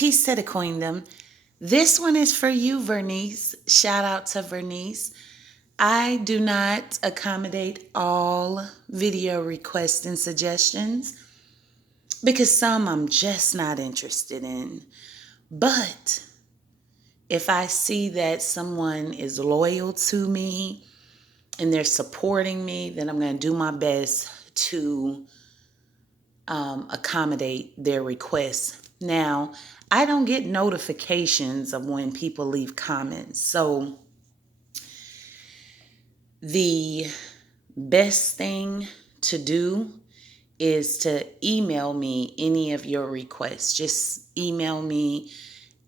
Peace to the queendom. This one is for you, Vernice. Shout out to Vernice. I do not accommodate all video requests and suggestions because some I'm just not interested in. But if I see that someone is loyal to me and they're supporting me, then I'm going to do my best to accommodate their requests. Now, I don't get notifications of when people leave comments. So the best thing to do is to email me any of your requests. Just email me,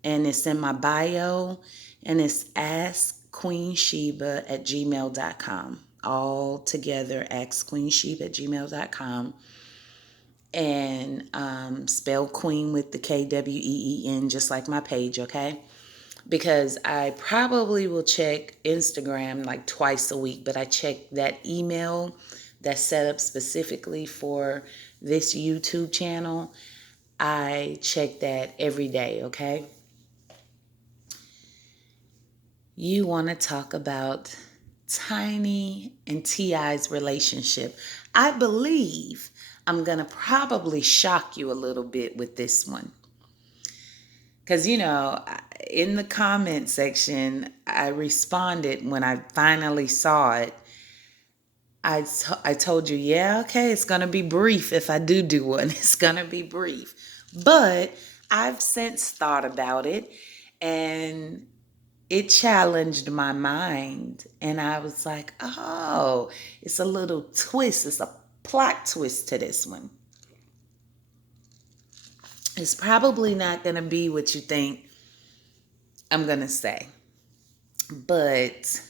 and it's in my bio, and it's askqueensheba@gmail.com. All together, askqueensheba@gmail.com. And spell queen with the Kween, just like my page, okay? Because I probably will check Instagram like twice a week, but I check that email that's set up specifically for this YouTube channel. I check that every day, okay? You want to talk about Tiny and T.I.'s relationship. I believe I'm going to probably shock you a little bit with this one. Because, in the comment section, I responded when I finally saw it. I told you, yeah, okay, it's going to be brief if I do one. It's going to be brief. But I've since thought about it, and it challenged my mind. And I was like, oh, it's a little twist. It's a plot twist to this one. It's probably not going to be what you think I'm going to say. But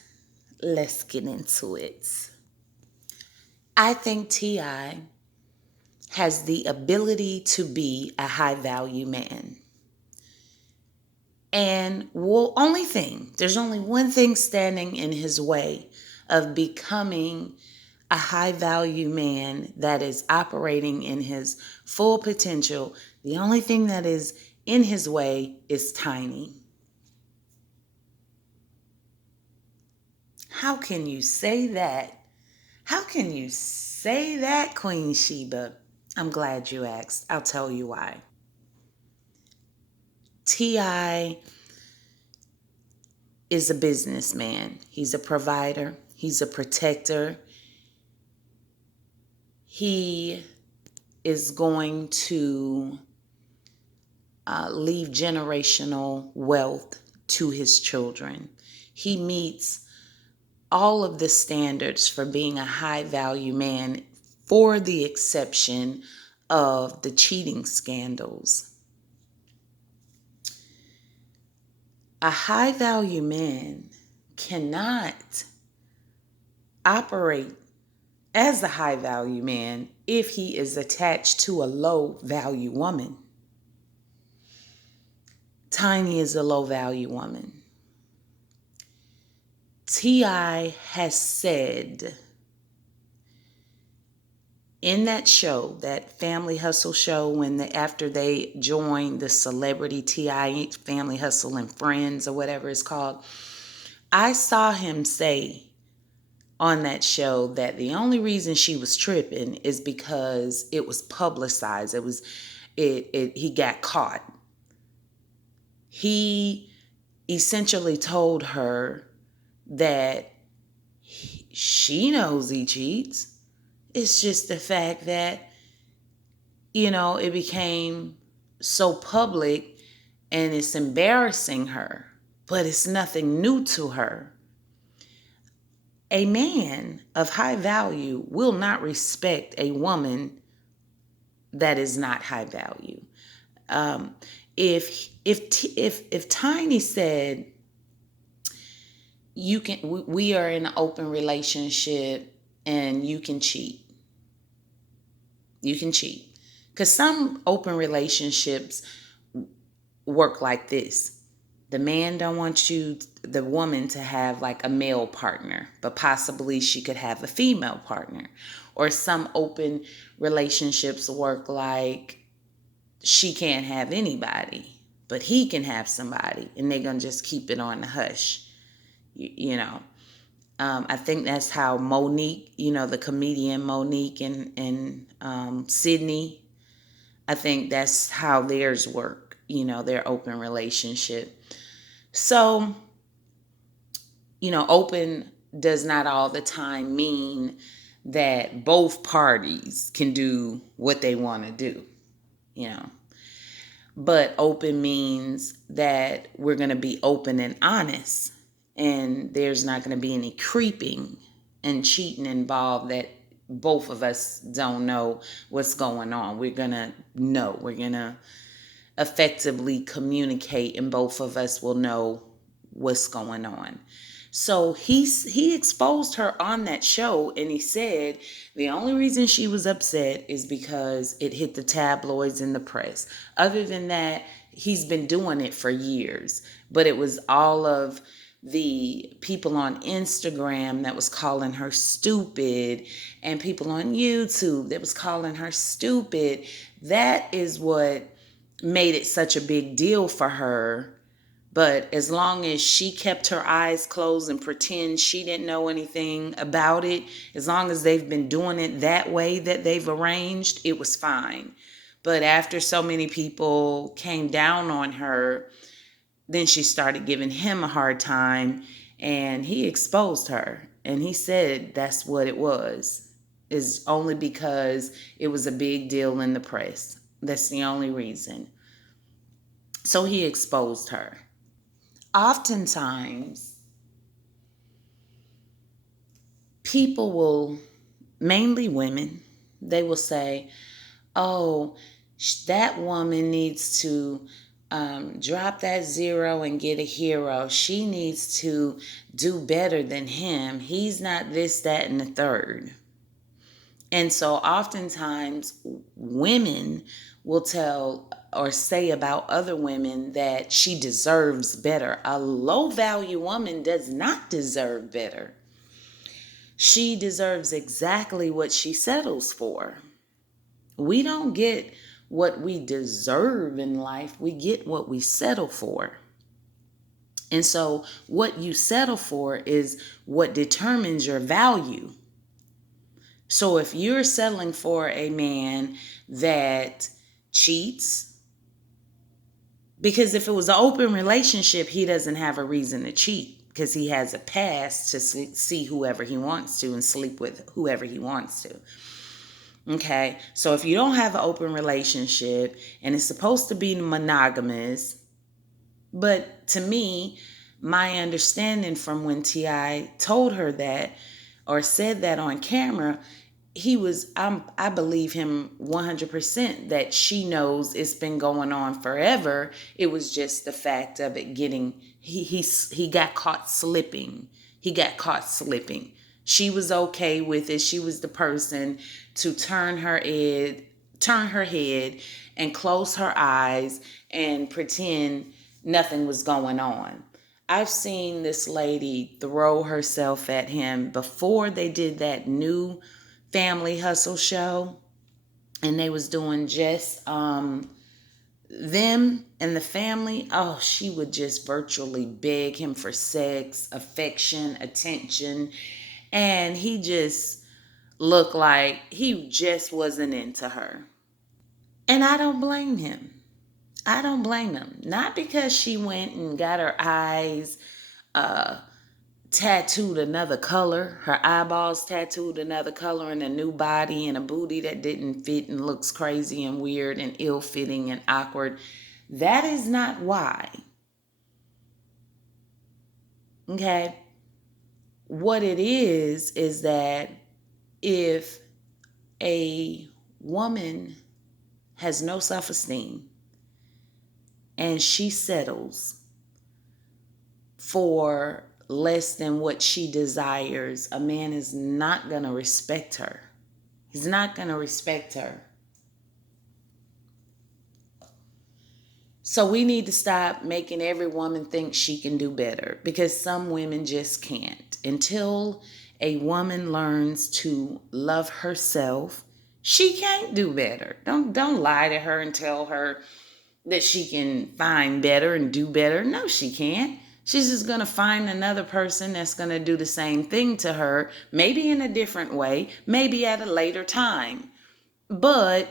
let's get into it. I think T.I. has the ability to be a high value man. And there's only one thing standing in his way of becoming a high value man that is operating in his full potential. The only thing that is in his way is Tiny. How can you say that? How can you say that, Queen Sheba? I'm glad you asked. I'll tell you why. T.I. is a businessman. He's a provider. He's a protector. He is going to leave generational wealth to his children. He meets all of the standards for being a high value man, for the exception of the cheating scandals. A high value man cannot operate as a high value man if he is attached to a low value woman. Tiny is a low value woman. T.I. has said in that show, that Family Hustle show, after they joined the celebrity T.I. Family Hustle and Friends or whatever it's called, I saw him say on that show that the only reason she was tripping is because it was publicized. He got caught. He essentially told her that she knows he cheats. It's just the fact that, it became so public and it's embarrassing her, but it's nothing new to her. A man of high value will not respect a woman that is not high value. If Tiny said, we are in an open relationship and you can cheat. You can cheat. Because some open relationships work like this. The man don't want the woman to have like a male partner, but possibly she could have a female partner. Or some open relationships work like she can't have anybody, but he can have somebody and they're going to just keep it on the hush, you know. I think that's how Monique, the comedian Monique and Sydney, I think that's how theirs work, their open relationship. So, open does not all the time mean that both parties can do what they want to do, you know. But open means that we're going to be open and honest, and there's not going to be any creeping and cheating involved that both of us don't know what's going on. We're going to know. We're going to effectively communicate, and both of us will know what's going on. So he exposed her on that show, and he said the only reason she was upset is because it hit the tabloids and the press. Other than that, he's been doing it for years. But it was all of the people on Instagram that was calling her stupid, and people on YouTube that was calling her stupid. That is what made it such a big deal for her. But as long as she kept her eyes closed and pretend she didn't know anything about it, as long as they've been doing it that way that they've arranged, it was fine. But after so many people came down on her, then she started giving him a hard time, and he exposed her. And he said that's what it was. Is only because it was a big deal in the press. That's the only reason. So he exposed her. Oftentimes, people will, mainly women, they will say, oh, that woman needs to drop that zero and get a hero. She needs to do better than him. He's not this, that, and the third. And so oftentimes women will tell or say about other women that she deserves better. A low value woman does not deserve better. She deserves exactly what she settles for. We don't get what we deserve in life. We get what we settle for. And so what you settle for is what determines your value. So if you're settling for a man that cheats, because if it was an open relationship, he doesn't have a reason to cheat because he has a pass to see whoever he wants to and sleep with whoever he wants to. Okay, so if you don't have an open relationship and it's supposed to be monogamous, but to me, my understanding from when T.I. told her that or said that on camera, I believe him 100% that she knows it's been going on forever. It was just the fact of it he got caught slipping. He got caught slipping. She was okay with it. She was the person to turn her head and close her eyes and pretend nothing was going on. I've seen this lady throw herself at him before they did that new Family Hustle show, and they was doing just them and the family. Oh, she would just virtually beg him for sex, affection, attention, and he just looked like he just wasn't into her. And I don't blame him. I don't blame him. Not because she went and got her eyes tattooed another color, her eyeballs tattooed another color, and a new body and a booty that didn't fit and looks crazy and weird and ill-fitting and awkward. That is not why. Okay? What it is that if a woman has no self-esteem and she settles for less than what she desires, a man is not going to respect her. He's not going to respect her. So we need to stop making every woman think she can do better, because some women just can't. Until a woman learns to love herself, she can't do better. Don't lie to her and tell her that she can find better and do better. No, she can't. She's just going to find another person that's going to do the same thing to her, maybe in a different way, maybe at a later time. But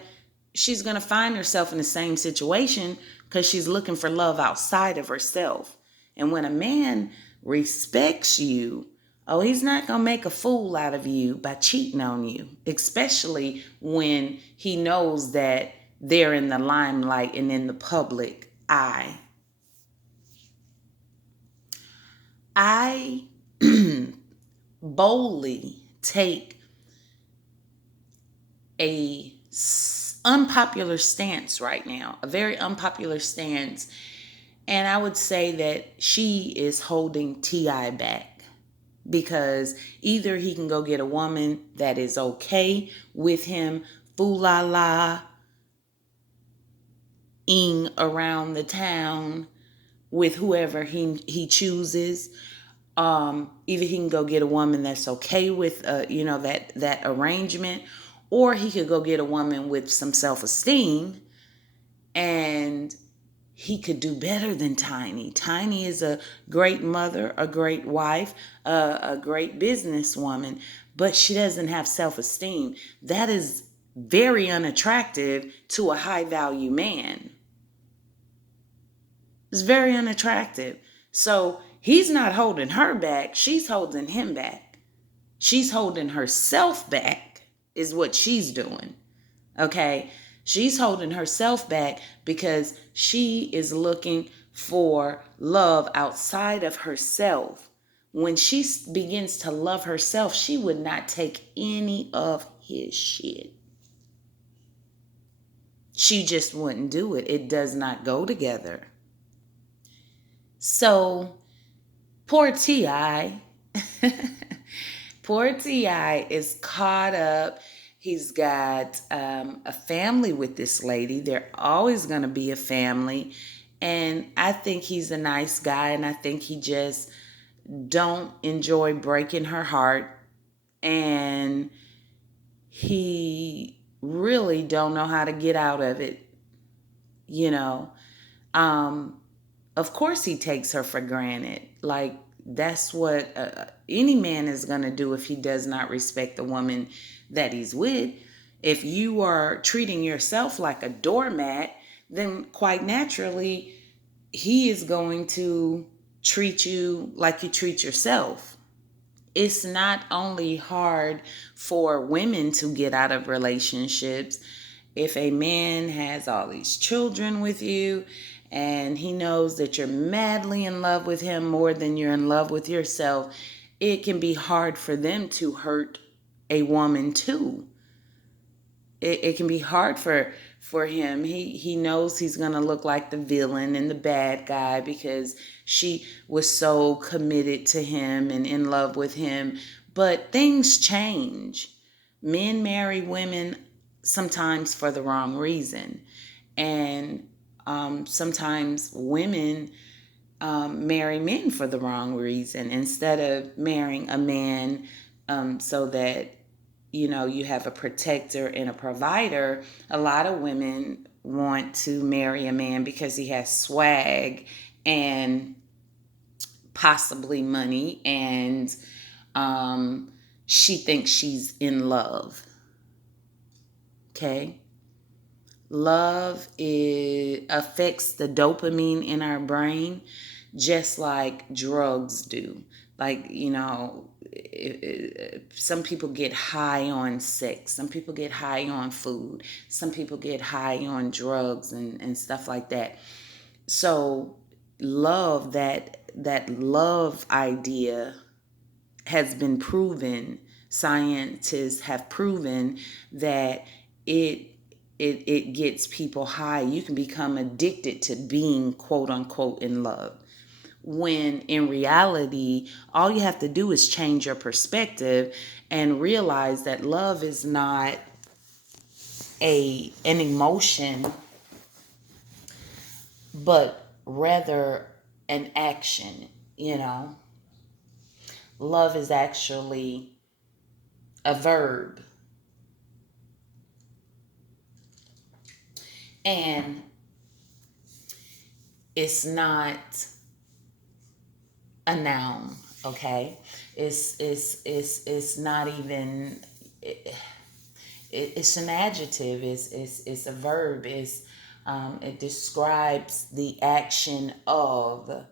she's going to find herself in the same situation because she's looking for love outside of herself. And when a man respects you, oh, he's not going to make a fool out of you by cheating on you, especially when he knows that they're in the limelight and in the public eye. I boldly take a unpopular stance right now, a very unpopular stance. And I would say that she is holding T.I. back because either he can go get a woman that is okay with him ing around the town with whoever he chooses. Either he can go get a woman that's okay with that arrangement, or he could go get a woman with some self-esteem, and he could do better than Tiny. Tiny is a great mother, a great wife, a great businesswoman, but she doesn't have self-esteem. That is very unattractive to a high-value man. It's very unattractive. So he's not holding her back. She's holding him back. She's holding herself back is what she's doing. Okay? She's holding herself back because she is looking for love outside of herself. When she begins to love herself, she would not take any of his shit. She just wouldn't do it. It does not go together. So, poor T.I. Poor T.I. is caught up. He's got a family with this lady. They're always going to be a family. And I think he's a nice guy, and I think he just don't enjoy breaking her heart. And he really don't know how to get out of it, you know. Of course he takes her for granted. Like, that's what any man is going to do if he does not respect the woman that he's with. If you are treating yourself like a doormat, then quite naturally, he is going to treat you like you treat yourself. It's not only hard for women to get out of relationships. If a man has all these children with you and he knows that you're madly in love with him more than you're in love with yourself, it can be hard for them to hurt a woman too. It can be hard for him. He knows he's going to look like the villain and the bad guy because she was so committed to him and in love with him. But things change. Men marry women sometimes for the wrong reason. And sometimes women marry men for the wrong reason. Instead of marrying a man so that you have a protector and a provider, a lot of women want to marry a man because he has swag and possibly money, and she thinks she's in love. Okay? Love affects the dopamine in our brain just like drugs do. Like, some people get high on sex. Some people get high on food. Some people get high on drugs and stuff like that. So love, that love idea has been proven. Scientists have proven that it gets people high. You can become addicted to being quote unquote in love, when in reality all you have to do is change your perspective and realize that love is not an emotion, but rather an action. Love is actually a verb. And It's not a noun, okay? It's not even it, it's an adjective. It's a verb. It describes the action of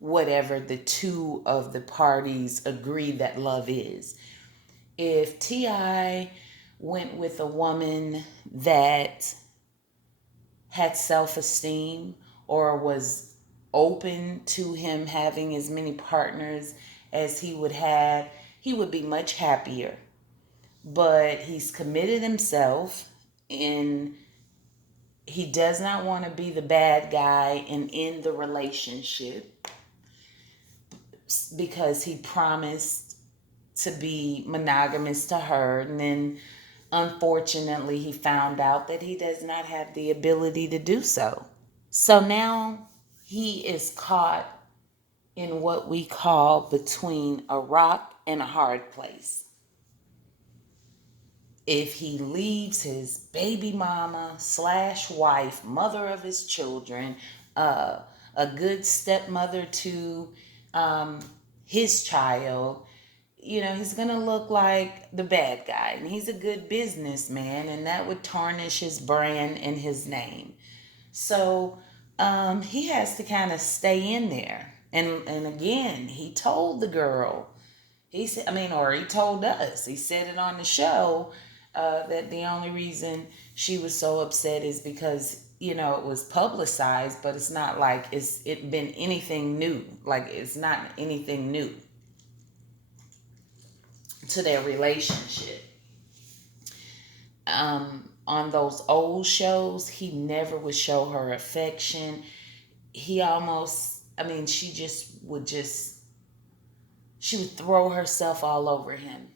whatever the two of the parties agree that love is. If Ti went with a woman that had self-esteem or was open to him having as many partners as he would have, he would be much happier. But he's committed himself, and he does not want to be the bad guy and end the relationship because he promised to be monogamous to her. And then unfortunately, he found out that he does not have the ability to do so. So now he is caught in what we call between a rock and a hard place. If he leaves his baby mama slash wife, mother of his children, uh, a good stepmother to um, his child, he's going to look like the bad guy. And he's a good businessman, and that would tarnish his brand and his name. So he has to kind of stay in there. And again, he told the girl, he said, or he told us, he said it on the show, that the only reason she was so upset is because, it was publicized, but it's not like it been anything new. Like, it's not anything new to their relationship. On those old shows, he never would show her affection. He almost, she would throw herself all over him,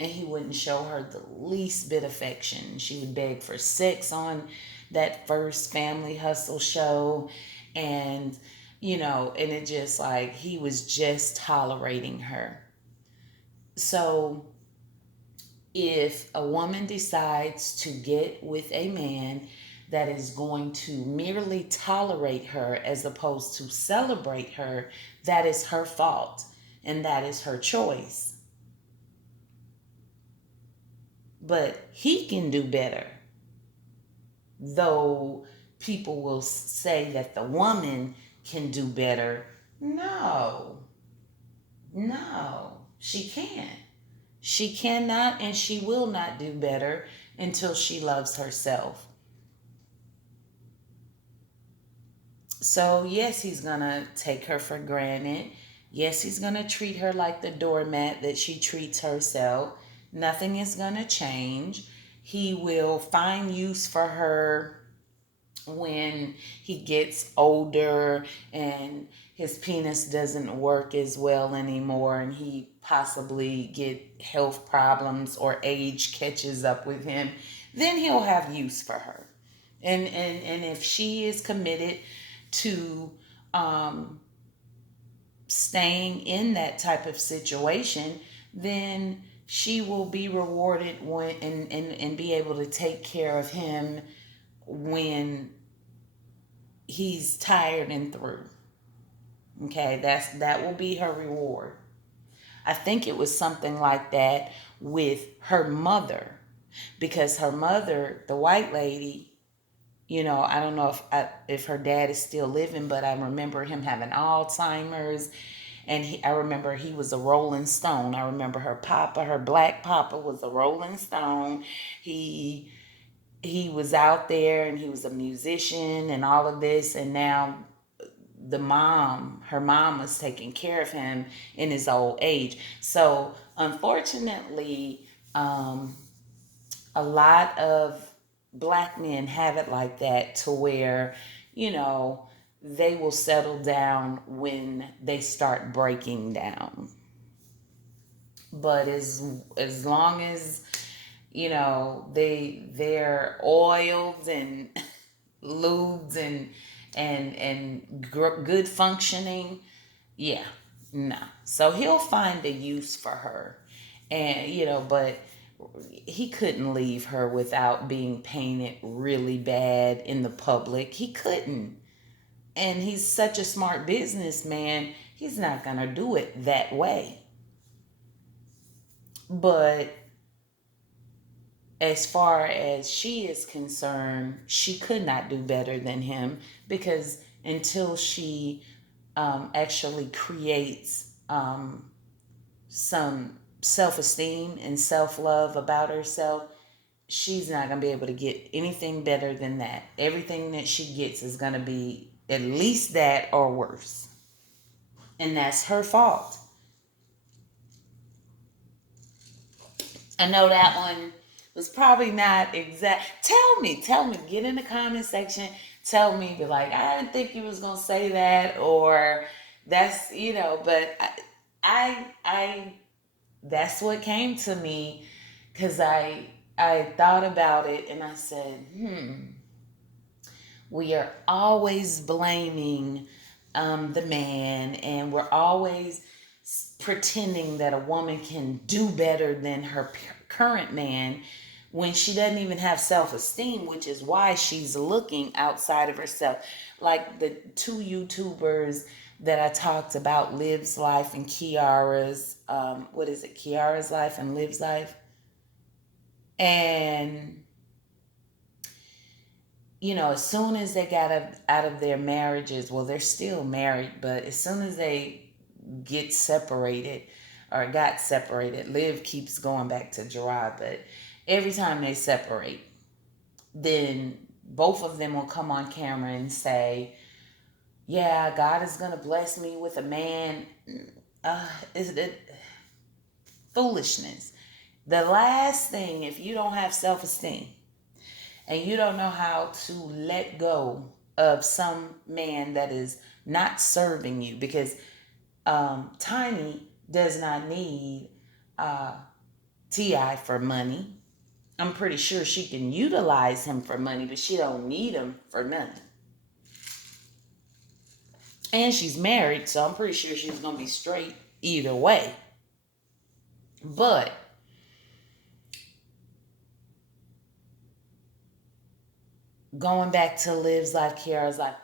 and he wouldn't show her the least bit affection. She would beg for sex on that first Family Hustle show, and and it just like he was just tolerating her. So if a woman decides to get with a man that is going to merely tolerate her as opposed to celebrate her, that is her fault and that is her choice. But he can do better, though people will say that the woman can do better. No, no, she can't. She cannot and she will not do better until she loves herself. So, yes, he's going to take her for granted. Yes, he's going to treat her like the doormat that she treats herself. Nothing is going to change. He will find use for her when he gets older and his penis doesn't work as well anymore and he possibly get health problems or age catches up with him. Then he'll have use for her. And if she is committed to staying in that type of situation, then she will be rewarded when and be able to take care of him when he's tired and through. Okay, that will be her reward. I think it was something like that with her mother, because her mother, the white lady, I don't know if her dad is still living, but I remember him having Alzheimer's, and I remember he was a Rolling Stone. I remember her black papa was a Rolling Stone. He was out there and he was a musician and all of this, and now her mom was taking care of him in his old age. So unfortunately, a lot of black men have it like that, to where they will settle down when they start breaking down. But as long as they're oiled and lubed and good functioning, yeah, nah. So he'll find a use for her, and but he couldn't leave her without being painted really bad in the public. He couldn't. And he's such a smart businessman, he's not going to do it that way. But as far as she is concerned, she could not do better than him, because until she actually creates some self esteem and self love about herself, she's not going to be able to get anything better than that. Everything that she gets is going to be at least that or worse. And that's her fault. I know that one was probably not exact. Tell me, get in the comment section. Tell me, be like, I didn't think you was gonna say that, or that's But I that's what came to me, because I thought about it and I said, we are always blaming the man, and we're always pretending that a woman can do better than her current man, when she doesn't even have self-esteem, which is why she's looking outside of herself. Like the two YouTubers that I talked about, Liv's Life and Kiara's, what is it, Kiara's Life and Liv's Life. And as soon as they got out of their marriages, well, they're still married, but as soon as they get separated or got separated, Liv keeps going back to Gerard, but every time they separate, then both of them will come on camera and say, yeah, God is going to bless me with a man. Is it foolishness? The last thing, if you don't have self-esteem, and you don't know how to let go of some man that is not serving you, because Tiny does not need Ti for money. I'm pretty sure she can utilize him for money, but she don't need him for nothing. And she's married, so I'm pretty sure she's gonna be straight either way. But going back to Liv's Life, Kiara's Life,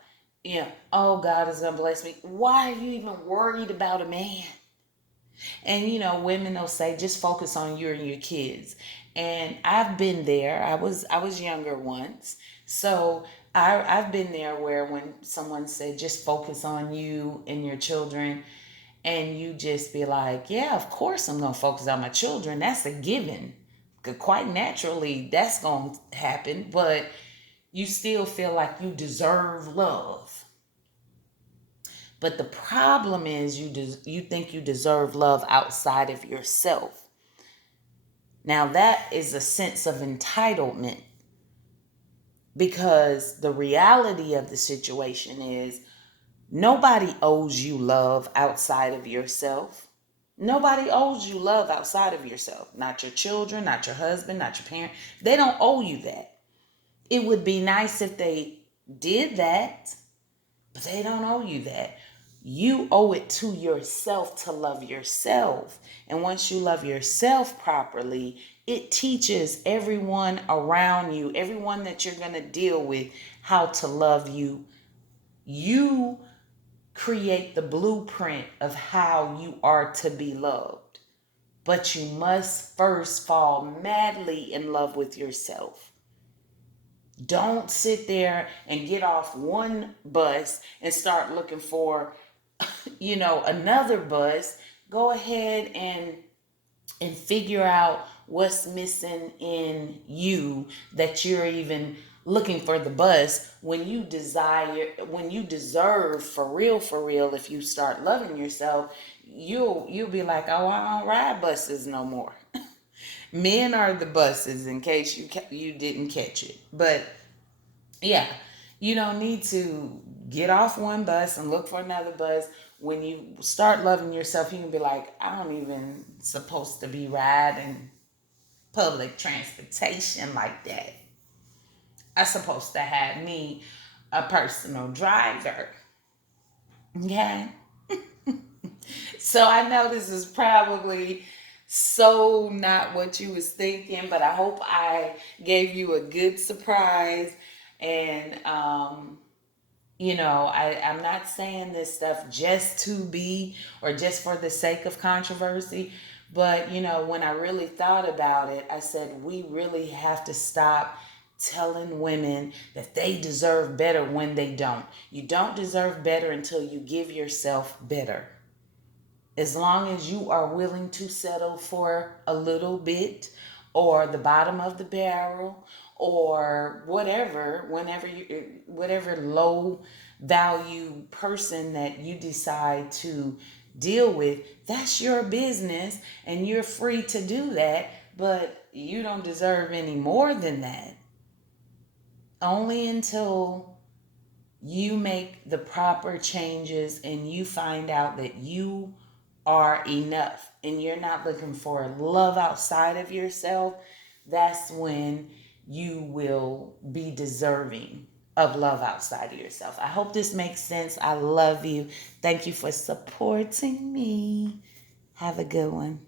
oh, God is gonna bless me. Why are you even worried about a man? And women will say, just focus on you and your kids. And I've been there. I was younger once. So I've been there, where when someone said, just focus on you and your children, and you just be like, yeah, of course I'm gonna focus on my children. That's a given. Quite naturally, that's gonna happen, but you still feel like you deserve love. But the problem is, you think you deserve love outside of yourself. Now that is a sense of entitlement, because the reality of the situation is, nobody owes you love outside of yourself. Nobody owes you love outside of yourself. Not your children, not your husband, not your parent. They don't owe you that. It would be nice if they did that, but they don't owe you that. You owe it to yourself to love yourself. And once you love yourself properly, it teaches everyone around you, everyone that you're going to deal with, how to love you. You create the blueprint of how you are to be loved. But you must first fall madly in love with yourself. Don't sit there and get off one bus and start looking for, another bus. Go ahead and figure out what's missing in you, that you're even looking for the bus, when you deserve, for real, if you start loving yourself, you'll be like, oh, I don't ride buses no more. Men are the buses, in case you didn't catch it. But yeah, you don't need to get off one bus and look for another bus. When you start loving yourself, you can be like, I don't even supposed to be riding public transportation like that. I'm supposed to have me a personal driver. Okay? So I know this is probably so not what you was thinking, but I hope I gave you a good surprise. And I'm not saying this stuff just to be or just for the sake of controversy, but when I really thought about it, I said we really have to stop telling women that they deserve better when they don't. You don't deserve better until you give yourself better. As long as you are willing to settle for a little bit or the bottom of the barrel or whatever, whatever low value person that you decide to deal with, that's your business and you're free to do that, but you don't deserve any more than that. Only until you make the proper changes and you find out that you are enough and you're not looking for love outside of yourself, that's when you will be deserving of love outside of yourself. I hope this makes sense. I love you. Thank you for supporting me. Have a good one.